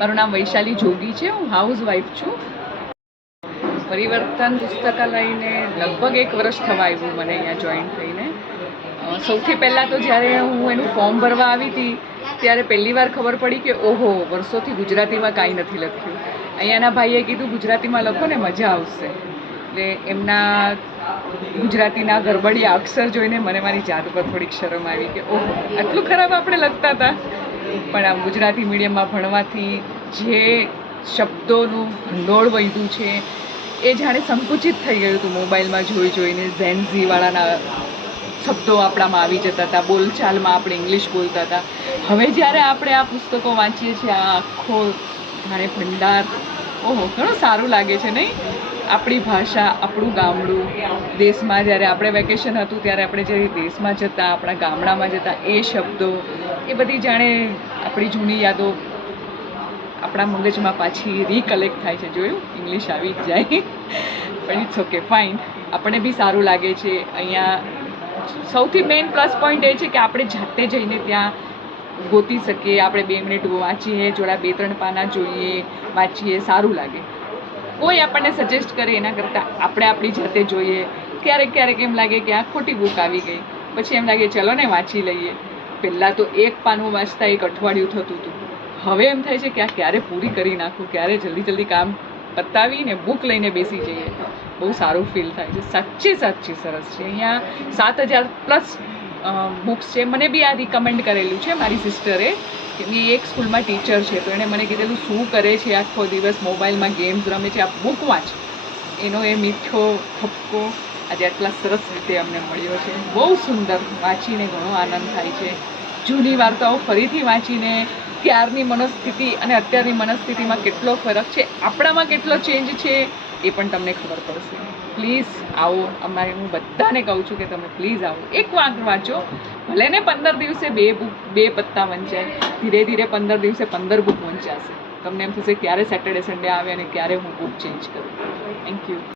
મારું નામ વૈશાલી જોગી છે, હું હાઉસ વાઈફ છું. પરિવર્તન પુસ્તકાલયને લગભગ એક વર્ષ થવા આવ્યું મને અહીંયા જોઈન થઈને. સૌથી પહેલાં તો જ્યારે હું એનું ફોર્મ ભરવા આવી હતી, ત્યારે પહેલી વાર ખબર પડી કે ઓહો, વર્ષોથી ગુજરાતીમાં કાંઈ નથી લખ્યું. અહીંયાના ભાઈએ કીધું, ગુજરાતીમાં લખો ને મજા આવશે. એટલે એમના ગુજરાતીના ગરબડિયા અક્ષર જોઈને મને મારી જાત પર થોડીક શરમ આવી કે, ઓહો, આટલું ખરાબ આપણે લખતા હતા. પણ આ ગુજરાતી મીડિયમમાં ભણવાથી જે શબ્દોનું ભંડોળ વધ્યું છે, એ જાણે સંકુચિત થઈ ગયું હતું મોબાઈલમાં જોઈ જોઈને. ઝેનઝીવાળાના શબ્દો આપણામાં આવી જતા હતા, બોલચાલમાં આપણે ઇંગ્લિશ બોલતા હતા. હવે જ્યારે આપણે આ પુસ્તકો વાંચીએ છીએ, આ આખો જાણે ભંડાર, ઓહો, ઘણું સારું લાગે છે, નહીં? આપણી ભાષા, આપણું ગામડું. દેશમાં જ્યારે આપણે વેકેશન હતું, ત્યારે આપણે જ્યારે દેશમાં જતા, આપણા ગામડામાં જતા, એ શબ્દો એ બધી જાણે આપણી જૂની યાદો આપણા મગજમાં પાછી રિકલેક્ટ થાય છે. જોયું? ઇંગ્લિશ આવી જ જાય. પણ ઇટ્સ ઓકે ફાઇન આપણને બી સારું લાગે છે. અહીંયા સૌથી મેઇન પ્લસ પોઈન્ટ એ છે કે આપણે જાતે જઈને ત્યાં ગોતી શકીએ, આપણે બે મિનિટ વાંચીએ, જોડા બે ત્રણ પાના જોઈએ, વાંચીએ, સારું લાગે. કોઈ આપણને સજેસ્ટ કરે એના કરતાં આપણે આપણી જાતે જોઈએ. ક્યારેક ક્યારેક એમ લાગે કે આ ખોટી બુક આવી ગઈ. પછી એમ લાગે, ચલો ને, વાંચી લઈએ. પહેલાં તો એક પાનું વાંચતા એક અઠવાડિયું થતું હતું. હવે એમ થાય છે કે આ ક્યારે પૂરી કરી નાખું, ક્યારે જલ્દી જલ્દી કામ પતાવીને બુક લઈને બેસી જઈએ. બહુ સારું ફીલ થાય છે. સાચી સાચી સરસ છે. અહીંયા સાત હજાર પ્લસ બુક્સ છે. મને બી આ રિકમેન્ડ કરેલું છે મારી સિસ્ટરે કે મેં એક સ્કૂલમાં ટીચર છે, તો એણે મને કીધેલું, શું કરે છે આખો દિવસ? મોબાઈલમાં ગેમ્સ રમે છે. આ બુક વાંચ. એનો એ મીઠો ઠપકો આજે આટલા સરસ રીતે અમને મળ્યો છે. બહુ સુંદર વાંચીને ઘણો આનંદ થાય છે. જૂની વાર્તાઓ ફરીથી વાંચીને ત્યારની મનસ્થિતિ અને અત્યારની મનસ્થિતિમાં કેટલો ફરક છે, આપણામાં કેટલો ચેન્જ છે, એ પણ તમને ખબર પડશે. પ્લીઝ આવો, અમારે હું બધાને કહું છું કે તમે પ્લીઝ આવો. એક વાંક વાંચો. ભલે ને પંદર દિવસે બે બુક, બે પત્તા વંચાય, ધીરે ધીરે પંદર દિવસે પંદર બુક વંચાશે. તમને એમ થશે ક્યારે સેટરડે સન્ડે આવે અને ક્યારે હું બુક ચેન્જ કરું. Thank you